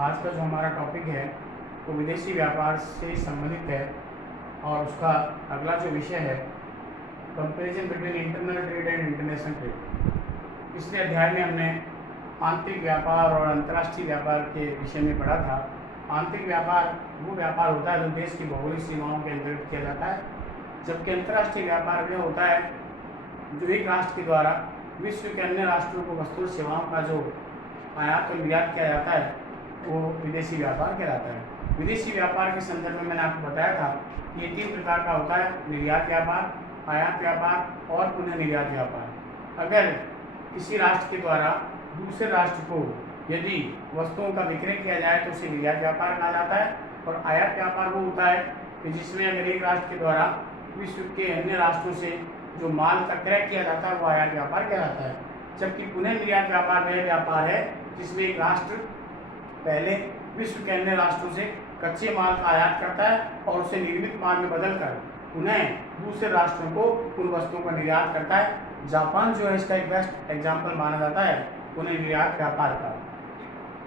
आज का जो हमारा टॉपिक है वो विदेशी व्यापार से संबंधित है और उसका अगला जो विषय है comparison between internal trade and international trade. पिछले अध्याय में हमने आंतरिक व्यापार और अंतर्राष्ट्रीय व्यापार के विषय में पढ़ा था। आंतरिक व्यापार वो व्यापार होता है जो देश की भौगोलिक सीमाओं के अंतर्गत किया जाता है, जबकि अंतर्राष्ट्रीय व्यापार में होता है जो एक राष्ट्र के द्वारा विश्व के अन्य राष्ट्रों को वस्तु और सेवाओं का जो आयात और निर्यात किया जाता है वो विदेशी व्यापार कहलाता है। विदेशी व्यापार के संदर्भ में मैंने आपको बताया था कि ये 3 प्रकार का होता है: निर्यात व्यापार, आयात व्यापार और पुनः निर्यात व्यापार। अगर किसी राष्ट्र के द्वारा दूसरे राष्ट्र को यदि वस्तुओं का विक्रय किया जाए तो उसे निर्यात व्यापार कहा जाता है। और आयात व्यापार वो होता है कि जिसमें अगर एक राष्ट्र के द्वारा विश्व के अन्य राष्ट्रों से जो माल का क्रय किया जाता है वो आयात व्यापार कहलाता है। जबकि पुनः निर्यात व्यापार वह व्यापार है जिसमें एक राष्ट्र पहले विश्व के अन्य राष्ट्रों से कच्चे माल का आयात करता है और उसे निर्मित माल में बदलकर पुनः दूसरे राष्ट्रों को उन वस्तुओं का निर्यात करता है। जापान जो है इसका एक बेस्ट एग्जाम्पल माना जाता है पुनः निर्यात व्यापार का।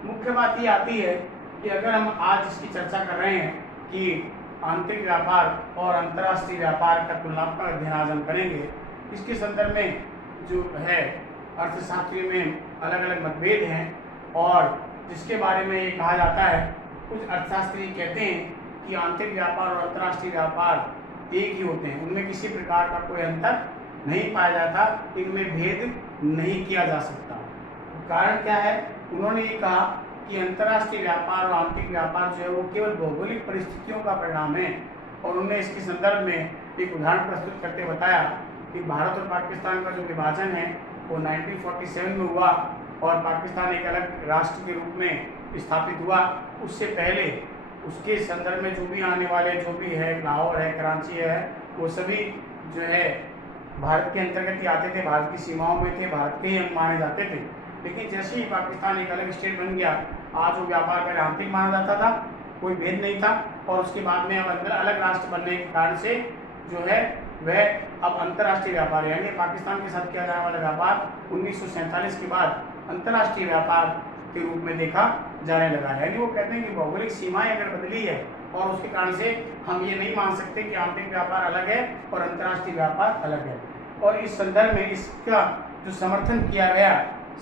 मुख्य बात ये आती है कि अगर हम आज इसकी चर्चा कर रहे हैं कि आंतरिक व्यापार और अंतर्राष्ट्रीय व्यापार का तुलनात्मक अध्ययन आज हम करेंगे, इसके संदर्भ में जो है अर्थशास्त्रियों में अलग अलग मतभेद हैं और जिसके बारे में ये कहा जाता है, कुछ अर्थशास्त्री कहते हैं कि आंतरिक व्यापार और अंतर्राष्ट्रीय व्यापार एक ही होते हैं, उनमें किसी प्रकार का कोई अंतर नहीं पाया जाता, इनमें भेद नहीं किया जा सकता। कारण क्या है? उन्होंने ये कहा कि अंतर्राष्ट्रीय व्यापार और आंतरिक व्यापार जो है वो केवल भौगोलिक परिस्थितियों का परिणाम है। और उन्होंने इसके संदर्भ में एक उदाहरण प्रस्तुत करते बताया कि भारत और पाकिस्तान का जो विभाजन है वो 1947 में हुआ और पाकिस्तान एक अलग राष्ट्र के रूप में स्थापित हुआ। उससे पहले उसके संदर्भ में जो भी आने वाले जो भी है, लाहौर है, कराची है, वो सभी जो है भारत के अंतर्गत ही आते थे, भारत की सीमाओं में थे, भारत के ही अंग माने जाते थे। लेकिन जैसे ही पाकिस्तान एक अलग स्टेट बन गया, आज वो व्यापार पहले आंतरिक माना जाता था, कोई भेद नहीं था, और उसके बाद में अब अलग राष्ट्र बनने के कारण से जो है वह अब अंतर्राष्ट्रीय व्यापार यानी पाकिस्तान के साथ किया जाने वाला व्यापार 1947 के बाद अंतर्राष्ट्रीय व्यापार के रूप में देखा जाने लगा है। यानी वो कहते हैं कि भौगोलिक सीमाएं अगर बदली है और उसके कारण से हम ये नहीं मान सकते कि आंतरिक व्यापार अलग है और अंतर्राष्ट्रीय व्यापार अलग है। और इस संदर्भ में इसका जो समर्थन किया गया,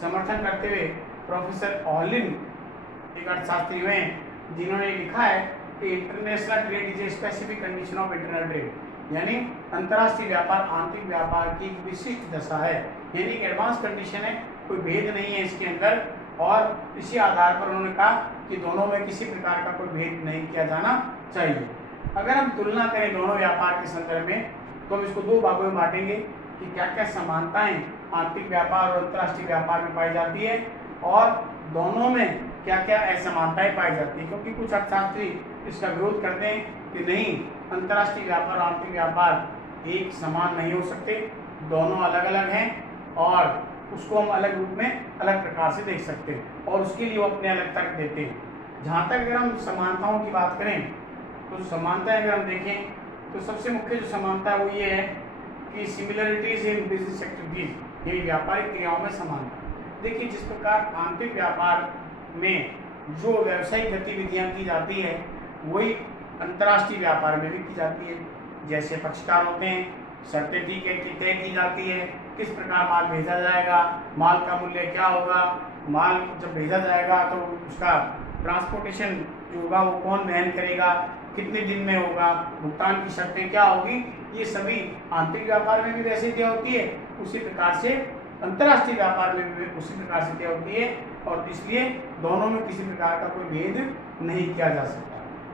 समर्थन करते हुए प्रोफेसर ऑलिन एक अर्थशास्त्री हुए जिन्होंने लिखा है कि international trade is a specific condition of internal trade, यानी अंतर्राष्ट्रीय व्यापार आंतरिक व्यापार की एक विशिष्ट दशा है, यानी एक एडवांस कंडीशन है, कोई भेद नहीं है इसके अंदर। और इसी आधार पर उन्होंने कहा कि दोनों में किसी प्रकार का कोई भेद नहीं किया जाना चाहिए। अगर हम तुलना करें दोनों व्यापार के संदर्भ में तो हम इसको 2 भागों में बांटेंगे कि क्या क्या समानताएं आंतरिक व्यापार और अंतर्राष्ट्रीय व्यापार में पाई जाती है और दोनों में क्या क्या असमानताएं पाई जाती है। क्योंकि कुछ अर्थशास्त्री इसका विरोध करते हैं कि नहीं, अंतर्राष्ट्रीय व्यापार और आंतरिक व्यापार एक समान नहीं हो सकते, दोनों अलग अलग हैं और उसको हम अलग रूप में अलग प्रकार से देख सकते हैं, और उसके लिए वो अपने अलग तर्क देते हैं। जहाँ तक अगर हम समानताओं की बात करें तो समानताएं अगर हम देखें तो सबसे मुख्य जो समानता है वो ये है कि सिमिलरिटीज इन बिजनेस एक्टिविटीज, यानी व्यापारिक क्रियाओं में समानता। देखिए, जिस प्रकार आंतरिक व्यापार में जो व्यावसायिक गतिविधियाँ की जाती है वही अंतर्राष्ट्रीय व्यापार में भी की जाती है। जैसे पक्षकार होते हैं, शर्तें तय की जाती है, किस प्रकार माल भेजा जाएगा, माल का मूल्य क्या होगा, माल जब भेजा जाएगा तो उसका ट्रांसपोर्टेशन जो होगा वो कौन वहन करेगा, कितने दिन में होगा, भुगतान की शर्तें क्या होगी, ये सभी आंतरिक व्यापार में भी वैसे तय होती है, उसी प्रकार से अंतर्राष्ट्रीय व्यापार में भी उसी प्रकार से तय होती है। और इसलिए दोनों में किसी प्रकार का कोई भेद नहीं किया जा सकता।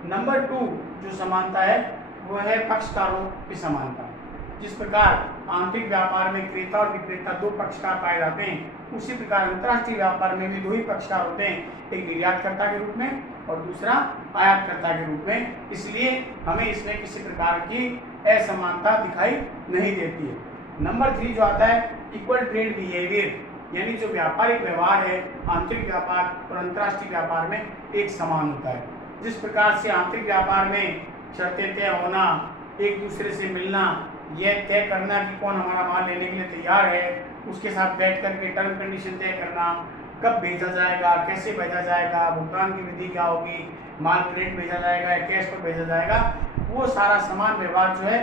नंबर 2 जो समानता है वो है पक्षकारों की समानता। जिस प्रकार आंतरिक व्यापार में क्रेता और विक्रेता 2 पक्षकार पाए जाते हैं, उसी प्रकार अंतर्राष्ट्रीय व्यापार में भी 2 ही पक्षकार होते हैं, एक निर्यातकर्ता के रूप में और दूसरा आयातकर्ता के रूप में। इसलिए हमें इसमें किसी प्रकार की असमानता दिखाई नहीं देती है। नंबर 3 जो आता है इक्वल ट्रेड बिहेवियर, यानी जो व्यापारिक व्यवहार है आंतरिक व्यापार और अंतर्राष्ट्रीय व्यापार में एक समान होता है। जिस प्रकार से आंतरिक व्यापार में शर्तें तय होना, एक दूसरे से मिलना, यह तय करना कि कौन हमारा माल लेने के लिए तैयार है, उसके साथ बैठ करके टर्म कंडीशन तय करना, कब भेजा जाएगा, कैसे भेजा जाएगा, भुगतान की विधि क्या होगी, माल क्रेडिट भेजा जाएगा या कैश पर भेजा जाएगा, वो सारा समान व्यवहार जो है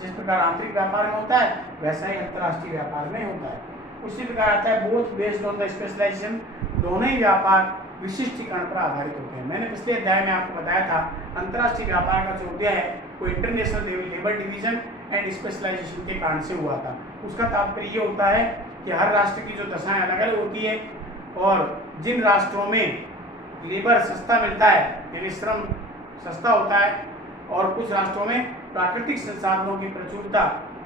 जिस प्रकार आंतरिक व्यापार में होता है वैसा ही अंतर्राष्ट्रीय व्यापार में होता है। उसी प्रकार आता है both based on the specialisation, दोनों ही व्यापार विशिष्टीकरण पर आधारित होते हैं। मैंने पिछले अध्याय में आपको बताया था अंतर्राष्ट्रीय व्यापार का जो अध्याय है वो international labour division and specialisation के कारण से हुआ था। उसका तात्पर्य ये होता है कि हर राष्ट्र की जो दशाएं अलग अलग होती है और जिन राष्ट्रों में लेबर सस्ता मिलता है यानी श्रम सस्ता होता है और कुछ राष्ट्रों में प्राकृतिक संसाधनों की प्रचुरता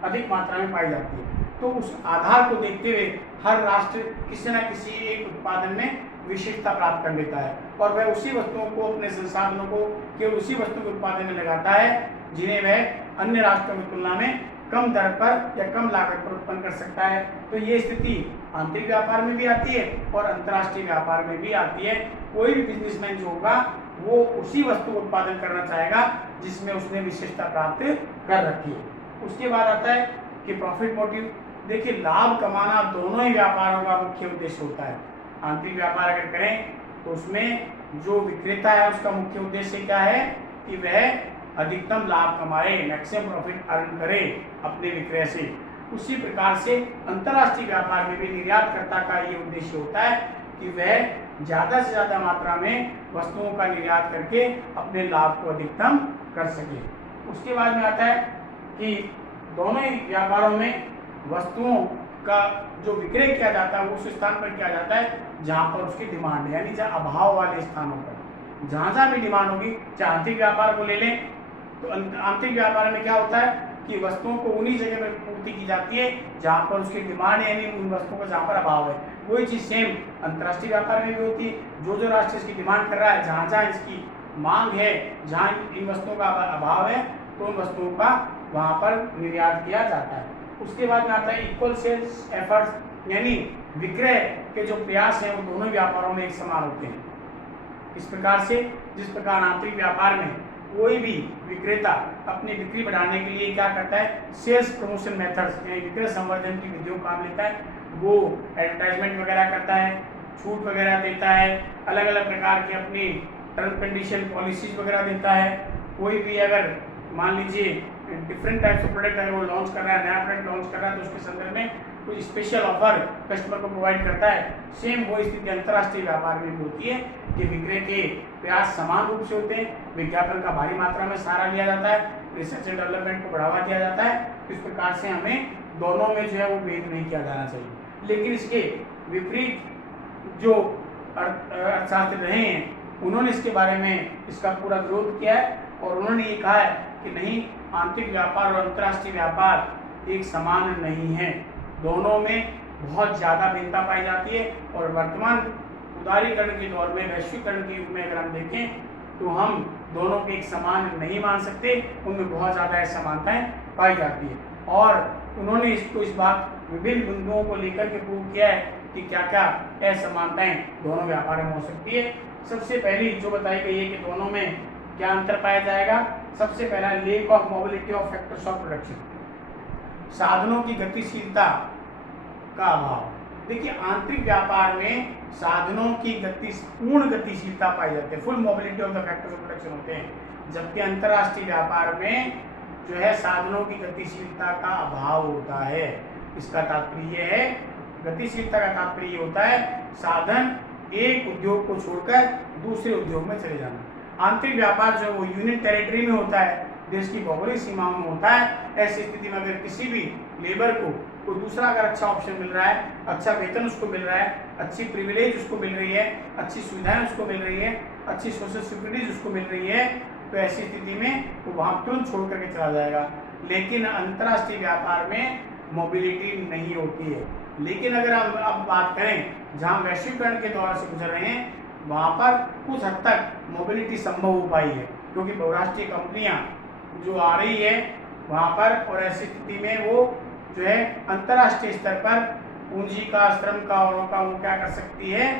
अधिक मात्रा में पाई जाती है, तो उस आधार को देखते हुए हर राष्ट्र किसी न किसी एक उत्पादन में विशेषता प्राप्त कर लेता है और वह उसी वस्तुओं को, अपने संसाधनों को केवल उसी वस्तु के उत्पादन में लगाता है जिन्हें वह अन्य राष्ट्रों की तुलना में कम दर पर या कम लागत पर उत्पन्न कर सकता है। तो ये स्थिति आंतरिक व्यापार में भी आती है और अंतर्राष्ट्रीय व्यापार में भी आती है। कोई भी बिजनेसमैन जो होगा वो उसी वस्तु को उत्पादन करना चाहेगा जिसमें उसने विशेषता प्राप्त कर रखी है। उसके बाद आता है कि प्रॉफिट मोटिव। देखिए, लाभ कमाना दोनों ही व्यापारों का मुख्य उद्देश्य होता है। आंतरिक व्यापार अगर करें तो उसमें जो विक्रेता है उसका मुख्य उद्देश्य क्या है कि वह अधिकतम लाभ कमाए, मैक्सिमम प्रॉफिट अर्न करे अपने विक्रय से। उसी प्रकार से अंतर्राष्ट्रीय व्यापार में भी निर्यातकर्ता का ये उद्देश्य होता है कि वह ज़्यादा से ज़्यादा मात्रा में वस्तुओं का निर्यात करके अपने लाभ को अधिकतम कर सके। उसके बाद में आता है कि दोनों ही व्यापारों में वस्तुओं का जो विक्रय किया जाता है वो उस स्थान पर किया जाता है जहाँ पर उसकी डिमांड है, यानी जहाँ अभाव वाले स्थानों पर। जहाँ भी डिमांड होगी, चाहे आंतरिक व्यापार को ले लें तो आंतरिक व्यापार में क्या होता है कि वस्तुओं को उन्हीं जगह पर पूर्ति की जाती है जहाँ पर उसकी डिमांड है, यानी उन वस्तुओं का जहाँ पर अभाव है। वही चीज़ सेम अंतर्राष्ट्रीय व्यापार में भी होती है। जो राष्ट्र इसकी डिमांड कर रहा है, जहाँ जहाँ इसकी मांग है, जहाँ इन वस्तुओं का अभाव है, तो उन वस्तुओं का वहाँ पर निर्यात किया जाता है। उसके बाद में आता है इक्वल सेल्स एफर्ट्स, यानी विक्रय के जो प्रयास हैं वो दोनों व्यापारों में एक समान होते हैं। इस प्रकार से जिस प्रकार आंतरिक व्यापार में कोई भी विक्रेता अपनी बिक्री बढ़ाने के लिए क्या करता है, सेल्स प्रमोशन मेथड्स यानी विक्रय संवर्धन की विधियों का काम लेता है। वो एडवर्टाइजमेंट वगैरह करता है, छूट वगैरह देता है, अलग अलग प्रकार की अपनी टर्म कंडीशन पॉलिसीज वगैरह देता है। कोई भी अगर मान लीजिए डिफरेंट टाइप्स ऑफ प्रोडक्ट अगर वो लॉन्च कर रहा है, नया प्रोडक्ट लॉन्च कर रहा है, तो उसके संदर्भ में कुछ स्पेशल ऑफर कस्टमर को प्रोवाइड करता है। सेम वो स्थिति अंतर्राष्ट्रीय व्यापार में भी होती है कि विक्रय के प्रयास समान रूप से होते हैं, विज्ञापन का भारी मात्रा में सहारा लिया जाता है, रिसर्च एंड डेवलपमेंट को बढ़ावा दिया जाता है। इस प्रकार से हमें दोनों में जो है वो भेद नहीं किया जाना चाहिए। लेकिन इसके विपरीत जो अर्थशास्त्री रहे हैं उन्होंने इसके बारे में इसका पूरा विरोध किया है और उन्होंने ये कहा है कि नहीं, आंतरिक व्यापार और अंतर्राष्ट्रीय व्यापार एक समान नहीं है, दोनों में बहुत ज़्यादा भिन्नता पाई जाती है। और वर्तमान उदारीकरण के दौर में, वैश्वीकरण के युग में अगर हम देखें तो हम दोनों के एक समान नहीं मान सकते, उनमें बहुत ज़्यादा असमानताएं पाई जाती है। और उन्होंने इसको इस बात विभिन्न बिंदुओं को लेकर के प्रूव किया है कि क्या क्या असमानताएं दोनों व्यापार में हो सकती है। सबसे पहली जो बताई गई है कि दोनों में क्या अंतर पाया जाएगा, सबसे पहला lake of mobility of factors of production, साधनों की गतिशीलता का अभाव। देखिए, आंतरिक व्यापार में साधनों की पूर्ण गतिशीलता पाई जाती है, full mobility of the factors of production होते हैं, जबकि अंतर्राष्ट्रीय व्यापार में जो है साधनों की गतिशीलता का अभाव होता है। इसका तात्पर्य है, गतिशीलता का तात्पर्य होता है साधन एक उद्योग को छोड़कर दूसरे उद्योग में चले जाना। आंतरिक व्यापार जो है वो यूनियन टेरिटरी में होता है, देश की भौगोलिक सीमाओं में होता है। ऐसी स्थिति में अगर किसी भी लेबर को कोई दूसरा अगर अच्छा ऑप्शन मिल रहा है, अच्छा वेतन उसको मिल रहा है, अच्छी प्रिविलेज उसको मिल रही है, अच्छी सुविधाएं उसको मिल रही है, अच्छी सोशल सिक्योरिटीज उसको मिल रही है, तो ऐसी स्थिति में वो वहाँ तुरंत छोड़ करके चला जाएगा। लेकिन अंतर्राष्ट्रीय व्यापार में मोबिलिटी नहीं होती है। लेकिन अगर हम अब बात करें जहाँ वैश्वीकरण के दौर से गुजर रहे हैं, वहाँ पर कुछ हद तक मोबिलिटी संभव हो पाई है, क्योंकि बहुराष्ट्रीय कंपनियाँ जो आ रही है वहाँ पर, और ऐसी स्थिति में वो जो है अंतर्राष्ट्रीय स्तर पर पूंजी का, श्रम का और का वो क्या कर सकती है,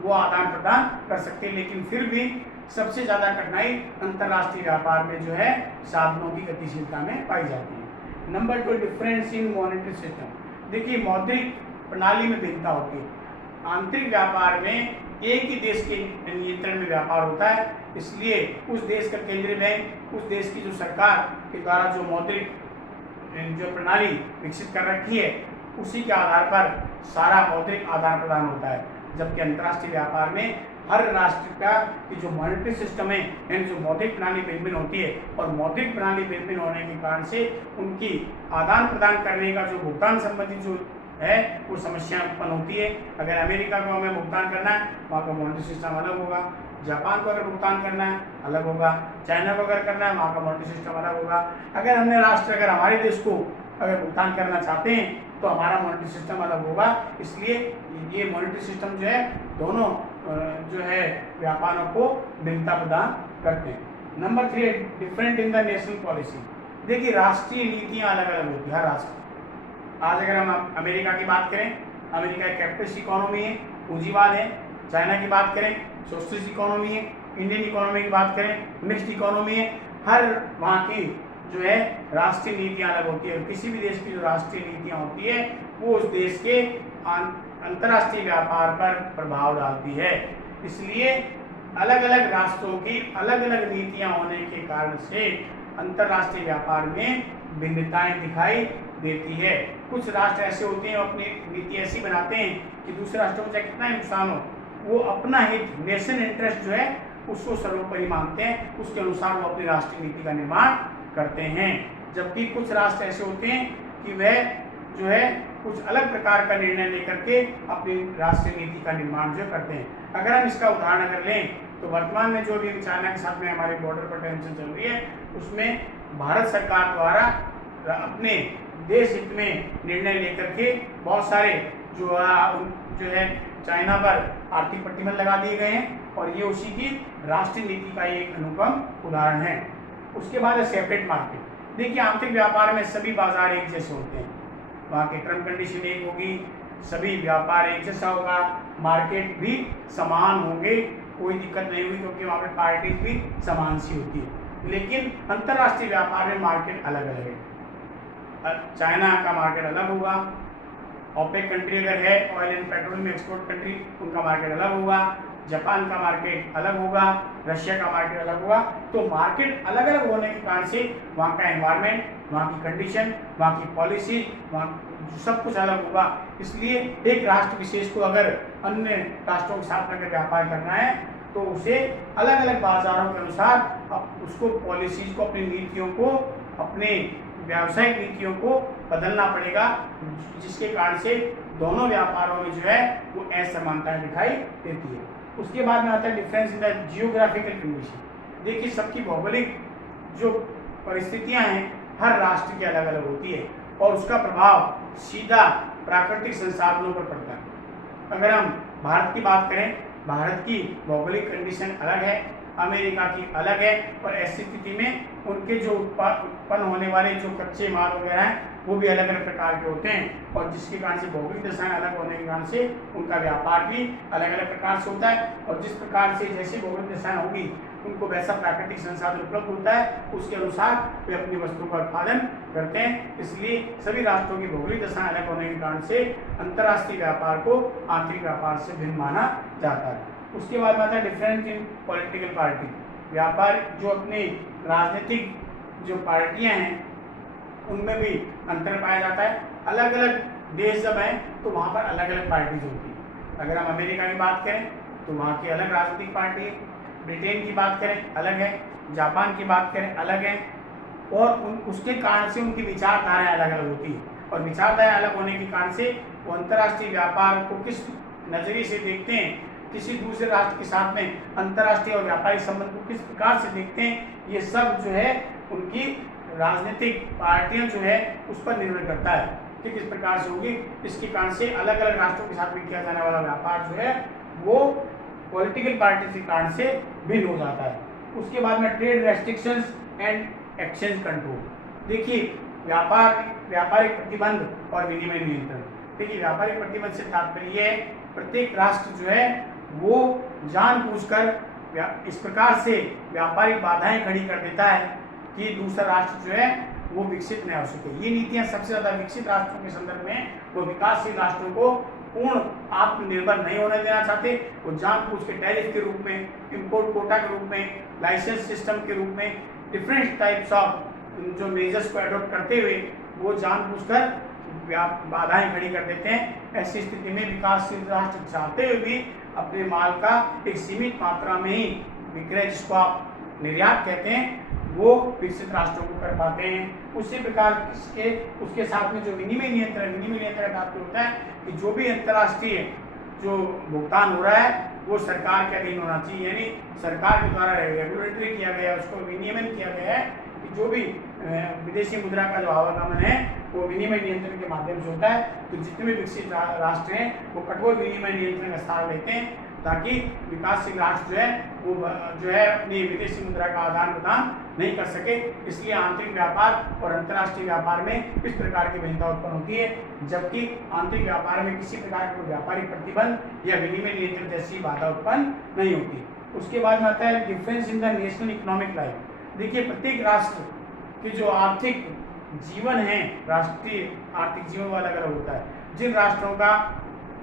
वो आदान प्रदान कर सकती है। लेकिन फिर भी सबसे ज़्यादा कठिनाई अंतर्राष्ट्रीय व्यापार में जो है साधनों की गतिशीलता में पाई जाती है। Number 2, difference in monetary system. देखिए, मौद्रिक प्रणाली में भिन्नता होती है। आंतरिक व्यापार में एक ही देश के नियंत्रण में व्यापार होता है, इसलिए उस देश का केंद्रीय बैंक, उस देश की जो सरकार के द्वारा जो मौद्रिक जो प्रणाली विकसित कर रखी है, उसी के आधार पर सारा मौद्रिक आदान प्रदान होता है। जबकि अंतर्राष्ट्रीय व्यापार में हर राष्ट्र का की जो मॉनेटरी सिस्टम है, यानी जो मौद्रिक प्रणाली भिन्न भिन्न होती है, और मौद्रिक प्रणाली भिन्न भिन्न होने के कारण से उनकी आदान प्रदान करने का जो भुगतान संबंधी जो है वो समस्या उत्पन्न होती है। अगर अमेरिका को हमें भुगतान करना है, वहाँ का मॉनेटरी सिस्टम अलग होगा। जापान को अगर भुगतान करना है, अलग होगा। चाइना को अगर करना है, वहाँ का मॉनेटरी सिस्टम अलग होगा। अगर हमारे देश को अगर भुगतान करना चाहते हैं तो हमारा मॉनेटरी सिस्टम अलग होगा। इसलिए ये मॉनेटरी सिस्टम जो है दोनों जो है व्यापारों को भिन्नता प्रदान करते हैं। Number 3, different in the national policy. देखिए, राष्ट्रीय नीतियाँ अलग अलग होती है हर राष्ट्र। आज अगर हम अमेरिका की बात करें, अमेरिका एक कैपिटलिस्ट इकोनॉमी है, पूंजीवाद है। चाइना की बात करें, सोशलिस्ट इकोनॉमी है। इंडियन इकोनॉमी की बात करें, मिक्स्ड इकोनॉमी है। हर वहाँ की जो है राष्ट्रीय नीतियाँ अलग होती है, और किसी भी देश की जो राष्ट्रीय नीतियाँ होती है वो उस देश के अंतर्राष्ट्रीय व्यापार पर प्रभाव डालती है। इसलिए अलग अलग राष्ट्रों की अलग अलग नीतियाँ होने के कारण से अंतर्राष्ट्रीय व्यापार में भिन्नताएं दिखाई देती है। कुछ राष्ट्र ऐसे होते हैं अपनी नीति ऐसी बनाते हैं कि दूसरे राष्ट्रों को चाहे कितना ही नुकसान हो, वो अपना हित, नेशन इंटरेस्ट जो है उसको सर्वोपरि मानते हैं, उसके अनुसार वो अपनी राष्ट्रीय नीति का निर्माण करते हैं। जबकि कुछ राष्ट्र ऐसे होते हैं कि वह जो है कुछ अलग प्रकार का निर्णय लेकर के अपनी राष्ट्रीय नीति का निर्माण जो करते हैं। अगर हम इसका उदाहरण अगर लें तो वर्तमान में जो भी चाइना के साथ में हमारे बॉर्डर पर टेंशन चल रही है, उसमें भारत सरकार द्वारा अपने देश हित में निर्णय लेकर के बहुत सारे जो है चाइना पर आर्थिक प्रतिबंध लगा दिए गए हैं, और ये उसी की राष्ट्रीय नीति का एक अनुपम उदाहरण है। उसके बाद है सेपरेट मार्केट। देखिए, आंतरिक व्यापार में सभी बाजार एक जैसे होते हैं, वहाँ की टर्म कंडीशन एक होगी, सभी व्यापार एक जैसा होगा, मार्केट भी समान होंगे, कोई दिक्कत नहीं होगी, क्योंकि वहाँ पे पार्टीज भी समान सी होती है। लेकिन अंतर्राष्ट्रीय व्यापार में मार्केट अलग अलग है। चाइना का मार्केट अलग होगा, ओपेक कंट्री अगर है, oil and petroleum export country, उनका मार्केट अलग होगा। जापान का मार्केट अलग होगा, रशिया का मार्केट अलग होगा। तो मार्केट अलग अलग होने के कारण से वहाँ का एनवायरनमेंट, वहाँ की कंडीशन, वहाँ की पॉलिसी, वहाँ सब कुछ अलग होगा। इसलिए एक राष्ट्र विशेष को अगर अन्य राष्ट्रों के साथ में अगर व्यापार करना है तो उसे अलग अलग बाजारों के अनुसार उसको पॉलिसीज को, अपनी नीतियों को, अपने व्यावसायिक नीतियों को बदलना पड़ेगा, जिसके कारण से दोनों व्यापारों में जो है वो असमानताएं दिखाई देती है। उसके बाद में आता है difference in the geographical condition. देखिए, सबकी भौगोलिक जो परिस्थितियां हैं हर राष्ट्र की अलग अलग होती है, और उसका प्रभाव सीधा प्राकृतिक संसाधनों पर पड़ता है। अगर हम भारत की बात करें, भारत की भौगोलिक कंडीशन अलग है, अमेरिका की अलग है, और ऐसी स्थिति में उनके जो उत्पन्न होने वाले जो कच्चे माल वगैरह हैं वो भी अलग अलग प्रकार के होते हैं, और जिसके कारण से भौगोलिक दशाएं अलग होने के कारण से उनका व्यापार भी अलग अलग प्रकार से होता है। और जिस प्रकार से जैसी भौगोलिक दशाएं होगी उनको वैसा प्राकृतिक संसाधन उपलब्ध होता है, उसके अनुसार वे अपनी वस्तुओं का उत्पादन करते हैं। इसलिए सभी राष्ट्रों की भौगोलिक दशाएं अलग होने के कारण से अंतर्राष्ट्रीय व्यापार को आंतरिक व्यापार से भिन्न माना जाता है। उसके बाद में आता है डिफरेंस इन पॉलिटिकल पार्टी। व्यापार जो अपनी राजनीतिक जो पार्टियां हैं उनमें भी अंतर पाया जाता है। अलग अलग देश जब हैं तो वहाँ पर अलग अलग पार्टीज होती है। अगर हम अमेरिका की बात करें तो वहाँ की अलग राजनीतिक पार्टी है, ब्रिटेन की बात करें अलग है, जापान की बात करें अलग है, और उसके कारण से उनकी विचारधाराएं अलग अलग होती है। और विचारधाराएं अलग होने के कारण से वो अंतर्राष्ट्रीय व्यापार को किस नज़रिए से देखते हैं, किसी दूसरे राष्ट्र के साथ में अंतर्राष्ट्रीय और व्यापारिक संबंध को किस प्रकार से देखते हैं, ये सब जो है उनकी राजनीतिक पार्टियां जो है उस पर निर्भर करता है कि किस प्रकार से होगी। इसके कारण से अलग अलग राष्ट्रों के साथ में किया जाने वाला व्यापार जो है वो पॉलिटिकल पार्टी के कारण से भिन्न हो जाता है। उसके बाद में trade restrictions and exchange control. देखिए, व्यापारिक प्रतिबंध और विनिमय नियंत्रण। देखिए, व्यापारिक प्रतिबंध से तात्पर्य है प्रत्येक राष्ट्र जो है वो जानबूझकर इस प्रकार से व्यापारिक बाधाएं खड़ी कर देता है कि दूसरा राष्ट्र जो है वो विकसित नहीं हो सके। ये नीतियां सबसे ज़्यादा विकसित राष्ट्रों के संदर्भ में वो विकासशील राष्ट्रों को पूर्ण आत्मनिर्भर नहीं होने देना चाहते। वो जानबूझ के टैरिफ के रूप में, इंपोर्ट कोटा के रूप में, लाइसेंस सिस्टम के रूप में डिफरेंट टाइप्स ऑफ जो मेजर्स को अडॉप्ट करते हुए वो जानबूझकर बाधाएं खड़ी कर देते हैं। ऐसी स्थिति में विकासशील राष्ट्र चाहते हुए भी अपने माल का एक सीमित मात्रा में ही विक्रय, जिसको आप निर्यात कहते हैं, वो विकसित राष्ट्रों को कर पाते हैं। उसी प्रकार उसके साथ में जो विनिमय नियंत्रण आपको होता है कि जो भी अंतर्राष्ट्रीय जो भुगतान हो रहा है वो सरकार के अधीन होना चाहिए, यानी सरकार के द्वारा रेगुलेटरी किया गया, उसको विनियमन किया गया है कि जो भी विदेशी मुद्रा का जो आवागमन है वो विनिमय नियंत्रण के माध्यम से होता है। तो जितने भी विकसित राष्ट्र हैं वो कठोर विनिमय नियंत्रण का सहारा लेते हैं ताकि विकासशील राष्ट्र जो है अपनी विदेशी मुद्रा का आदान प्रदान नहीं कर सके। इसलिए आंतरिक व्यापार और अंतर्राष्ट्रीय व्यापार में इस प्रकार की भिन्नता उत्पन्न होती है, जबकि आंतरिक व्यापार में किसी प्रकार का व्यापारिक प्रतिबंध या विनिमय नियंत्रण जैसी बाधा उत्पन्न नहीं होती। उसके बाद में आता है difference in the national economic life. देखिए, प्रत्येक राष्ट्र की जो आर्थिक जीवन है, राष्ट्रीय आर्थिक जीवन वाला अलग होता है। जिन राष्ट्रों का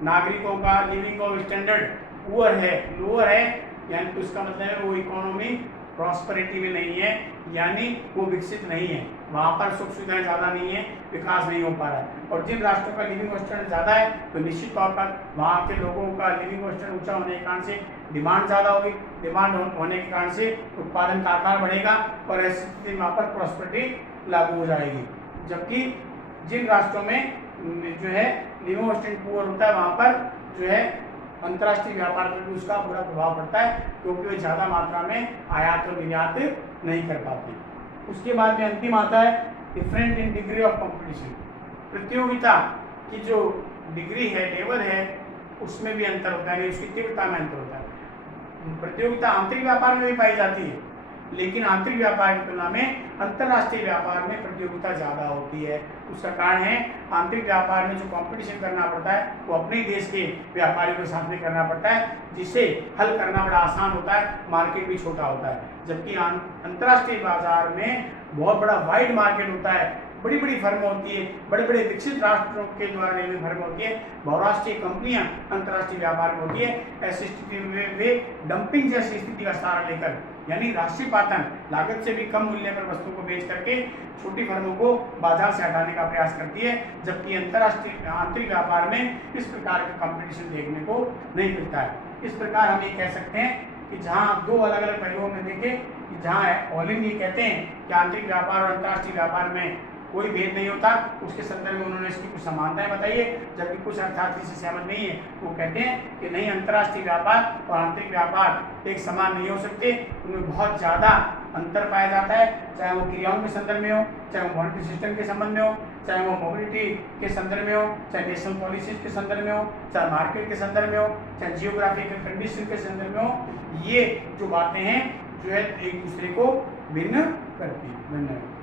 नागरिकों का लिविंग ऑफ स्टैंडर्ड पुअर है, लोअर है, यानी तो उसका मतलब है वो इकोनॉमी प्रॉस्पेरिटी में नहीं है, यानी वो विकसित नहीं है, वहाँ पर सुख सुविधाएं ज़्यादा नहीं है, विकास नहीं हो पा रहा है। और जिन राष्ट्रों का लिविंग स्टैंडर्ड ज़्यादा है तो निश्चित तौर पर वहाँ के लोगों का लिविंग स्टैंडर्ड ऊंचा होने के कारण से डिमांड ज़्यादा होगी, डिमांड होने के कारण से उत्पादन का आकार बढ़ेगा और ऐसी स्थिति में वहाँ पर प्रॉस्पेरिटी लागू हो जाएगी। जबकि जिन राष्ट्रों में जो है लिविंग स्टैंडर्ड पुअर होता है वहाँ पर जो है अंतर्राष्ट्रीय व्यापार पर भी उसका बुरा प्रभाव पड़ता है, क्योंकि वे ज़्यादा मात्रा में आयात और निर्यात नहीं कर पाते। उसके बाद में अंतिम आता है different in degree of competition. प्रतियोगिता की जो डिग्री है, लेवल है, उसमें भी अंतर होता है, उसकी तीव्रता में अंतर होता है। प्रतियोगिता आंतरिक व्यापार में भी पाई जाती है, लेकिन आंतरिक व्यापार की तुलना में अंतर्राष्ट्रीय व्यापार में प्रतियोगिता ज़्यादा होती है। उसका कारण है आंतरिक व्यापार में जो कंपटीशन करना पड़ता है वो अपने देश के व्यापारियों के साथ में करना पड़ता है, जिसे हल करना बड़ा आसान होता है, मार्केट भी छोटा होता है। जबकि अंतर्राष्ट्रीय बाजार में बहुत बड़ा वाइड मार्केट होता है, बड़ी बड़ी फर्में होती है, बड़े बड़े विकसित राष्ट्रों के द्वारा निर्मित फर्में होती है, बहुराष्ट्रीय कंपनियां अंतर्राष्ट्रीय व्यापार में होती है। ऐसी स्थिति में वे डंपिंग जैसी स्थिति का सहारा लेकर, यानी राष्ट्रीयपातन, लागत से भी कम मूल्य पर वस्तु को बेच करके छोटी फर्मों को बाजार से हटाने का प्रयास करती है। जबकि अंतर्राष्ट्रीय आंतरिक व्यापार में इस प्रकार का कंपटीशन देखने को नहीं मिलता है। इस प्रकार हम ये कह सकते हैं कि जहाँ दो अलग अलग पहलुओं में देखें कि जहाँ ऑलिन ये कहते हैं कि आंतरिक व्यापार और अंतर्राष्ट्रीय व्यापार में कोई भेद नहीं होता, उसके संदर्भ में उन्होंने इसकी कुछ समानताएं बताई है, जबकि कुछ अर्थार्थी से सहमत नहीं है। वो कहते हैं कि नहीं, अंतर्राष्ट्रीय व्यापार और आंतरिक व्यापार एक समान नहीं हो सकते, उनमें बहुत ज़्यादा अंतर पाया जाता है, चाहे वो क्रियाओं के संदर्भ में हो, चाहे वो मॉनेटरी सिस्टम के संबंध में हो, चाहे वो मोबिलिटी के संदर्भ में हो, चाहे नेशनल पॉलिसीज के संदर्भ में हो, चाहे मार्केट के संदर्भ में हो, चाहे जियोग्राफिकल कंडीशन के संदर्भ में हो। ये जो बातें हैं जो है एक दूसरे को भिन्न करती है। धन्यवाद।